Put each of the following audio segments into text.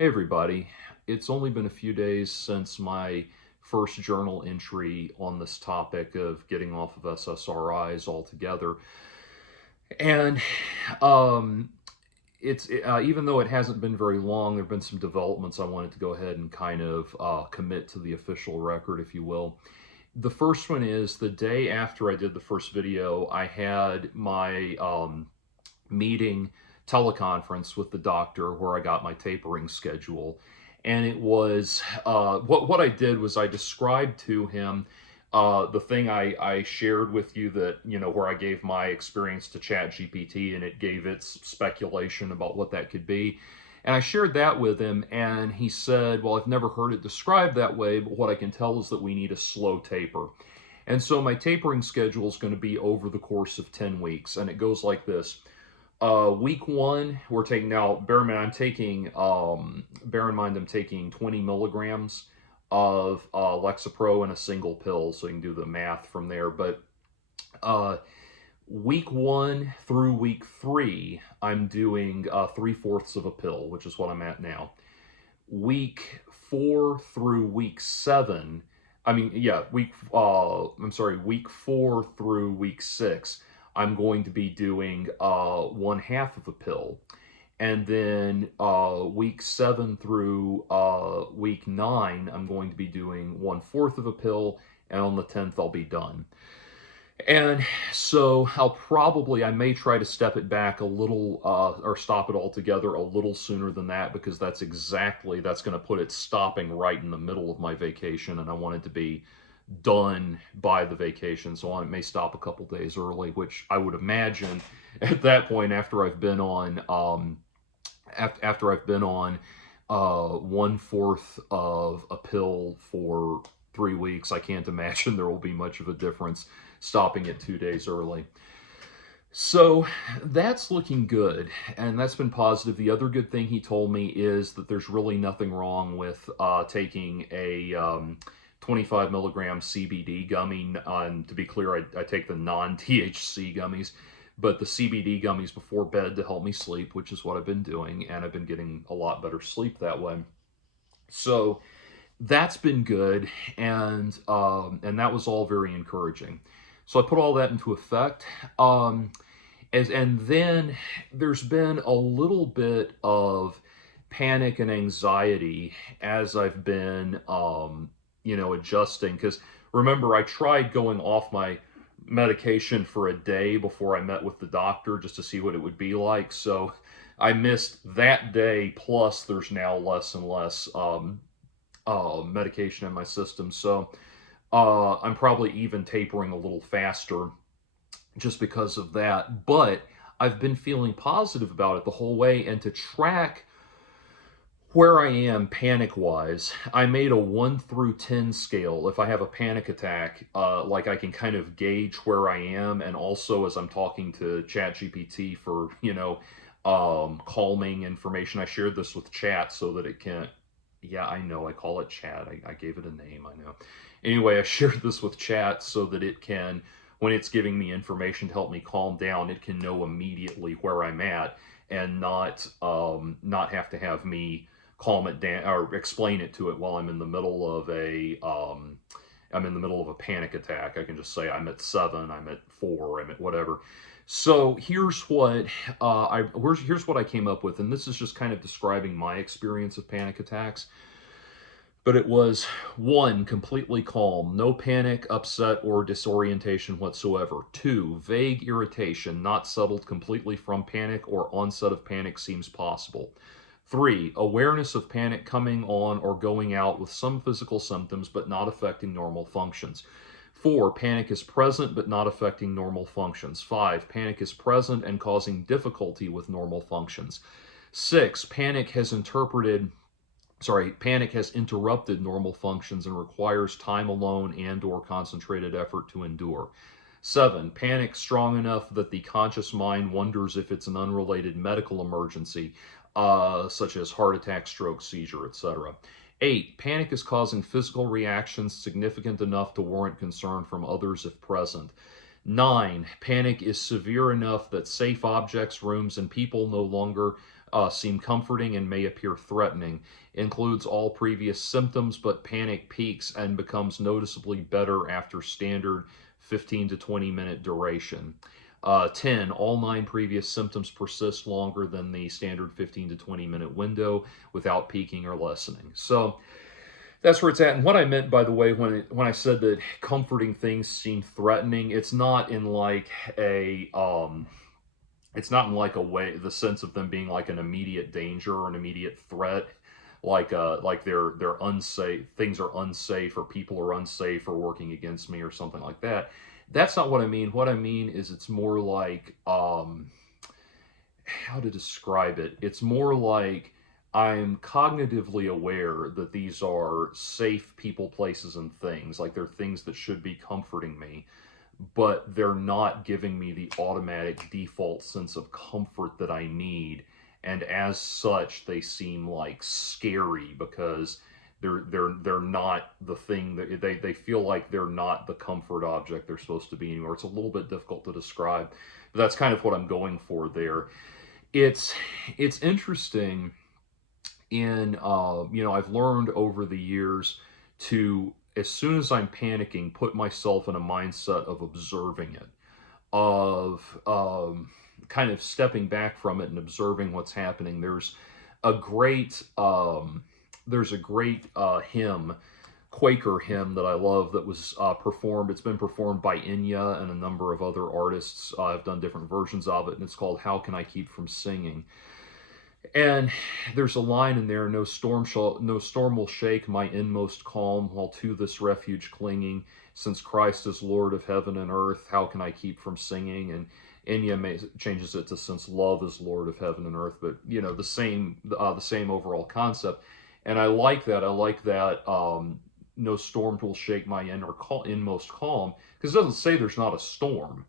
Hey everybody, it's only been a few days since my first journal entry on this topic of getting off of SSRIs altogether. And um, it's even though it hasn't been very long, there have been some developments I wanted to go ahead and kind of commit to the official record, if you will. The first one is the day after I did the first video, I had my meeting teleconference with the doctor where I got my tapering schedule. And it was what I did was I described to him the thing I shared with you that, where I gave my experience to ChatGPT and it gave its speculation about what that could be. And I shared that with him, and he said, well, I've never heard it described that way, but what I can tell is that we need a slow taper. And so my tapering schedule is going to be over the course of 10 weeks, and it goes like this. Week one, we're taking now. Bear in mind, I'm taking 20 milligrams of Lexapro in a single pill, so you can do the math from there. But uh, week one through week three, I'm doing 3/4 of a pill, which is what I'm at now. Week four through week seven, week four through week six, I'm going to be doing 1/2 of a pill. And then week seven through week nine, I'm going to be doing 1/4 of a pill. And on the 10th, I'll be done. And so I may try to step it back a little or stop it altogether a little sooner than that, because that's going to put it stopping right in the middle of my vacation. And I want it to be done by the vacation. So it may stop a couple days early, which I would imagine at that point, after I've been on 1/4 of a pill for 3 weeks, I can't imagine there will be much of a difference stopping it 2 days early. So that's looking good, and that's been positive. The other good thing he told me is that there's really nothing wrong with taking a 25 milligram CBD gummy. To be clear, I take the non-THC gummies, but the CBD gummies before bed to help me sleep, which is what I've been doing, and I've been getting a lot better sleep that way. So that's been good, and that was all very encouraging. So I put all that into effect. And then there's been a little bit of panic and anxiety as I've been, adjusting. Because remember, I tried going off my medication for a day before I met with the doctor just to see what it would be like. So I missed that day. Plus, there's now less and less medication in my system. So I'm probably even tapering a little faster just because of that. But I've been feeling positive about it the whole way. And to track where I am panic wise, I made a 1 through 10 scale. If I have a panic attack, like I can kind of gauge where I am. And also, as I'm talking to ChatGPT for, calming information, I shared this with chat so that it can. Yeah, I know. I call it chat. I gave it a name. I know. Anyway, I shared this with chat so that it can, when it's giving me information to help me calm down, it can know immediately where I'm at and not have to have me calm it down or explain it to it while I'm in the middle of a panic attack. I can just say I'm at 7, I'm at 4, I'm at whatever. So here's what I came up with, and this is just kind of describing my experience of panic attacks. But it was: 1, completely calm, no panic, upset, or disorientation whatsoever. 2, vague irritation, not settled completely from panic or onset of panic seems possible. 3, awareness of panic coming on or going out with some physical symptoms but not affecting normal functions. 4, panic is present but not affecting normal functions. 5, panic is present and causing difficulty with normal functions. 6, panic has interrupted normal functions and requires time alone and/or concentrated effort to endure. 7, panic strong enough that the conscious mind wonders if it's an unrelated medical emergency, such as heart attack, stroke, seizure, etc. 8, panic is causing physical reactions significant enough to warrant concern from others if present. 9, panic is severe enough that safe objects, rooms, and people no longer seem comforting and may appear threatening. Includes all previous symptoms, but panic peaks and becomes noticeably better after standard 15 to 20 minute duration. 10, all 9 previous symptoms persist longer than the standard 15 to 20 minute window without peaking or lessening. So that's where it's at. And what I meant, by the way, when I said that comforting things seem threatening, it's not in like it's not in like a way, the sense of them being like an immediate danger or an immediate threat, like they're unsafe, things are unsafe, or people are unsafe or working against me or something like that. That's not what I mean. What I mean is it's more like how to describe it. It's more like I'm cognitively aware that these are safe people, places, and things. Like they're things that should be comforting me, but they're not giving me the automatic default sense of comfort that I need. And as such, they seem like scary because they're not the thing that they feel like they're not the comfort object they're supposed to be anymore. It's a little bit difficult to describe, but that's kind of what I'm going for there. It's it's interesting in I've learned over the years to, as soon as I'm panicking, put myself in a mindset of observing it, of kind of stepping back from it and observing what's happening. A great there's a great hymn, Quaker hymn, that I love, that was performed. It's been performed by Enya and a number of other artists. I've done different versions of it, and it's called "How Can I Keep from Singing?" And there's a line in there: no storm will shake my inmost calm, while to this refuge clinging. Since Christ is Lord of heaven and earth, how can I keep from singing? And changes it to since love is Lord of heaven and earth, but the same overall concept. And I like that. I like that. No storm will shake my inmost calm, because it doesn't say there's not a storm.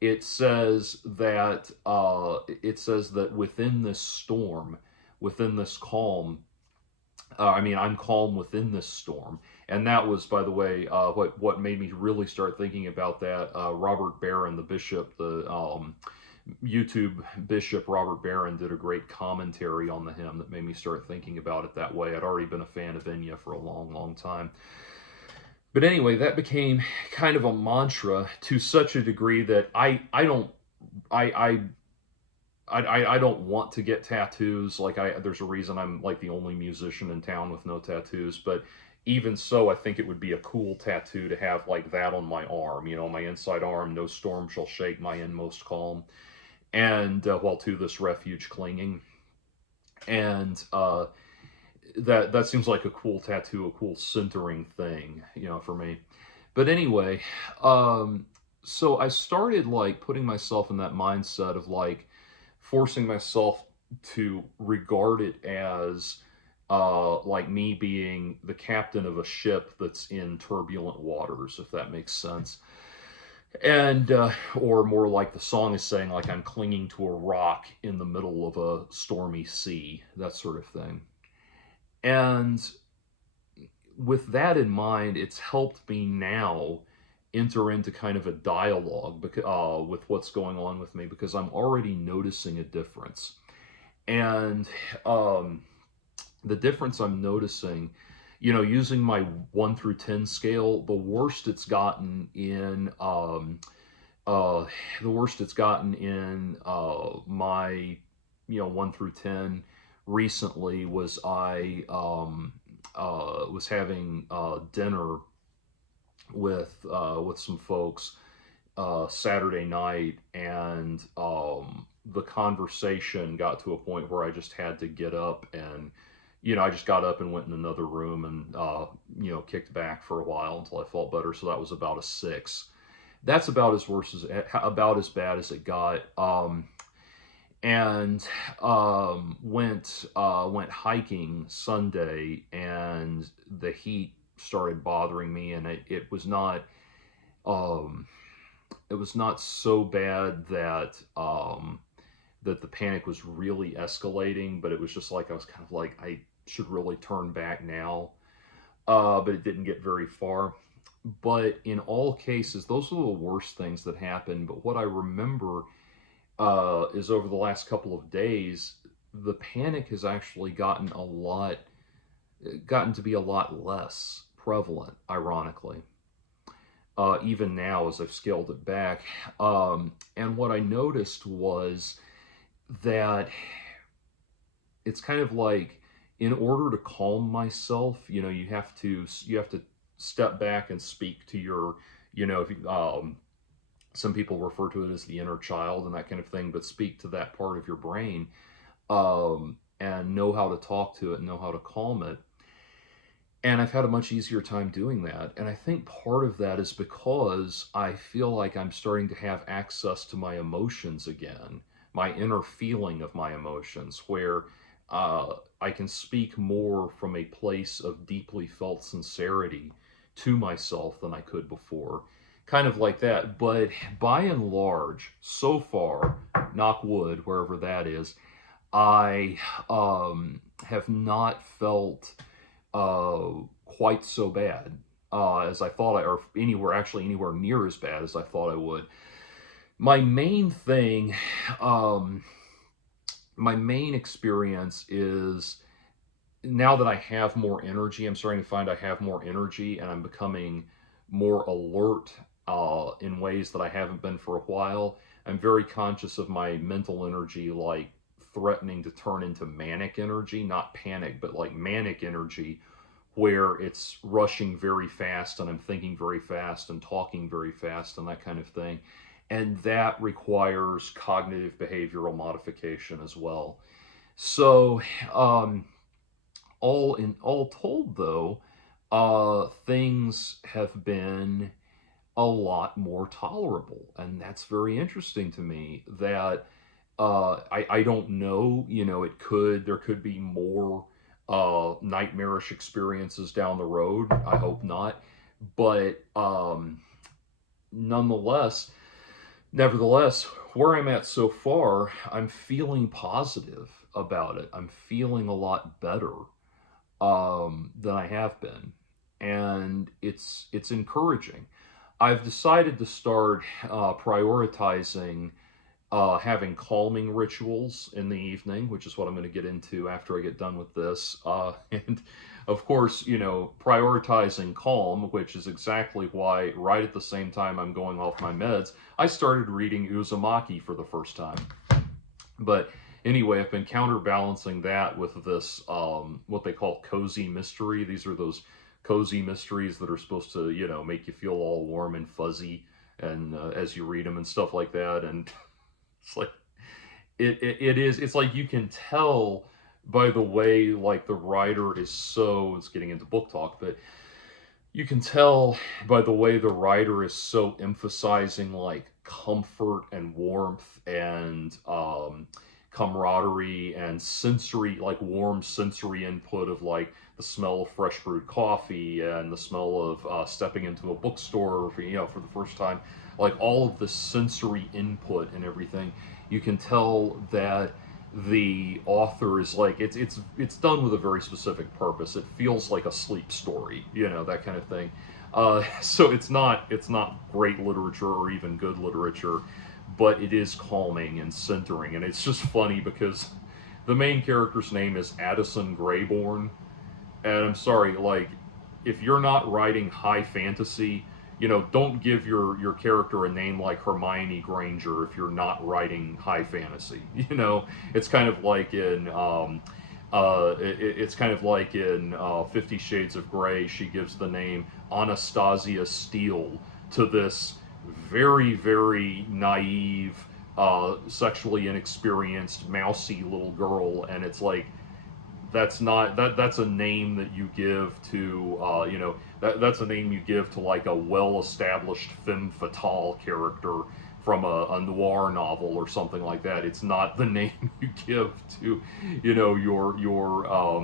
It says that within this storm, within this calm, I'm calm within this storm. And that was, by the way, what made me really start thinking about that. Robert Barron, the bishop, the YouTube bishop Robert Barron, did a great commentary on the hymn that made me start thinking about it that way. I'd already been a fan of Enya for a long, long time. But anyway, that became kind of a mantra to such a degree that I don't I I don't want to get tattoos. There's a reason I'm like the only musician in town with no tattoos. But even so, I think it would be a cool tattoo to have like that on my arm. My inside arm. No storm shall shake my inmost calm, and while to this refuge clinging. And that seems like a cool tattoo, a cool centering thing, for me. But anyway, so I started like putting myself in that mindset of like forcing myself to regard it as like me being the captain of a ship that's in turbulent waters, if that makes sense. And or more like the song is saying, like I'm clinging to a rock in the middle of a stormy sea, that sort of thing. And with that in mind, it's helped me now enter into kind of a dialogue with what's going on with me, because I'm already noticing a difference. And the difference I'm noticing, using my 1 through 10 scale, the worst it's gotten in my 1 through 10 recently was I was having dinner with some folks Saturday night, and the conversation got to a point where I just had to get up, and I just got up and went in another room and kicked back for a while until I felt better. So that was about a 6. That's about as bad as it got. And went hiking Sunday, and the heat started bothering me, and it was not so bad that that the panic was really escalating, but it was just like I was kind of like, I should really turn back now, but it didn't get very far. But in all cases, those are the worst things that happened. But what I remember is over the last couple of days, the panic has actually gotten to be a lot less prevalent, ironically. Even now, as I've scaled it back. And what I noticed was that it's kind of like, in order to calm myself, you have to step back and speak to your, if you, some people refer to it as the inner child and that kind of thing, but speak to that part of your brain, and know how to talk to it, know how to calm it. And I've had a much easier time doing that. And I think part of that is because I feel like I'm starting to have access to my emotions again, my inner feeling of my emotions, where I can speak more from a place of deeply felt sincerity to myself than I could before. Kind of like that. But by and large, so far, knock wood, wherever that is, I have not felt uh, quite so bad as I thought or anywhere near as bad as I thought I would. My main thing, um, my main experience is, now that I have more energy, I'm starting to find I have more energy and I'm becoming more alert in ways that I haven't been for a while. I'm very conscious of my mental energy, like threatening to turn into manic energy, not panic, but like manic energy, where it's rushing very fast and I'm thinking very fast and talking very fast and that kind of thing. And that requires cognitive behavioral modification as well. So, all told, though, things have been a lot more tolerable, and that's very interesting to me. That I don't know, there could be more nightmarish experiences down the road. I hope not, but nonetheless, nevertheless, where I'm at so far, I'm feeling positive about it. I'm feeling a lot better than I have been, and it's encouraging. I've decided to start prioritizing having calming rituals in the evening, which is what I'm going to get into after I get done with this. And of course, prioritizing calm, which is exactly why, right at the same time I'm going off my meds, I started reading Uzumaki for the first time. But anyway, I've been counterbalancing that with this, what they call cozy mystery. These are those cozy mysteries that are supposed to, make you feel all warm and fuzzy, and as you read them and stuff like that. And it's like, it's like you can tell by the way, like, the writer is so, it's getting into book talk, but you can tell by the way the writer is so emphasizing like comfort and warmth and camaraderie and sensory, like warm sensory input of like the smell of fresh brewed coffee and the smell of stepping into a bookstore for the first time, like all of the sensory input and everything. You can tell that the author is like, it's done with a very specific purpose. It feels like a sleep story, that kind of thing. So it's not great literature or even good literature, but it is calming and centering. And it's just funny because the main character's name is Addison Grayborn, and I'm sorry, like, if you're not writing high fantasy, don't give your character a name like Hermione Granger if you're not writing high fantasy. It's kind of like in it's kind of like in 50 Shades of Grey. She gives the name Anastasia Steele to this very, very naive, sexually inexperienced, mousy little girl, and it's like, that's a name that you give to that's a name you give to like a well-established femme fatale character from a noir novel or something like that. It's not the name you give to your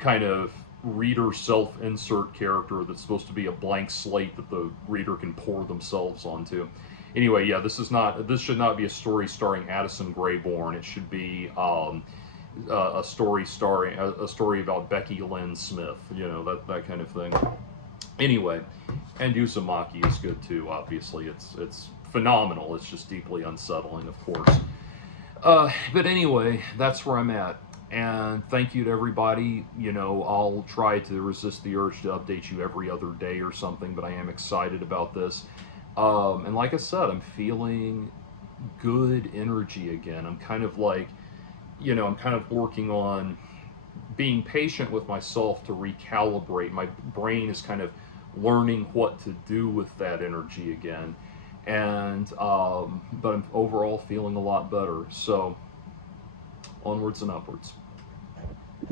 kind of reader self-insert character that's supposed to be a blank slate that the reader can pour themselves onto. Anyway, yeah, this should not be a story starring Addison Grayborn. It should be a story about Becky Lynn Smith, that kind of thing. Anyway, and Uzumaki is good too. Obviously, it's phenomenal. It's just deeply unsettling, of course. But anyway, that's where I'm at. And thank you to everybody. You know, I'll try to resist the urge to update you every other day or something, but I am excited about this. And like I said, I'm feeling good energy again. I'm kind of like, I'm kind of working on being patient with myself to recalibrate. My brain is kind of learning what to do with that energy again. And, but I'm overall feeling a lot better. So, onwards and upwards.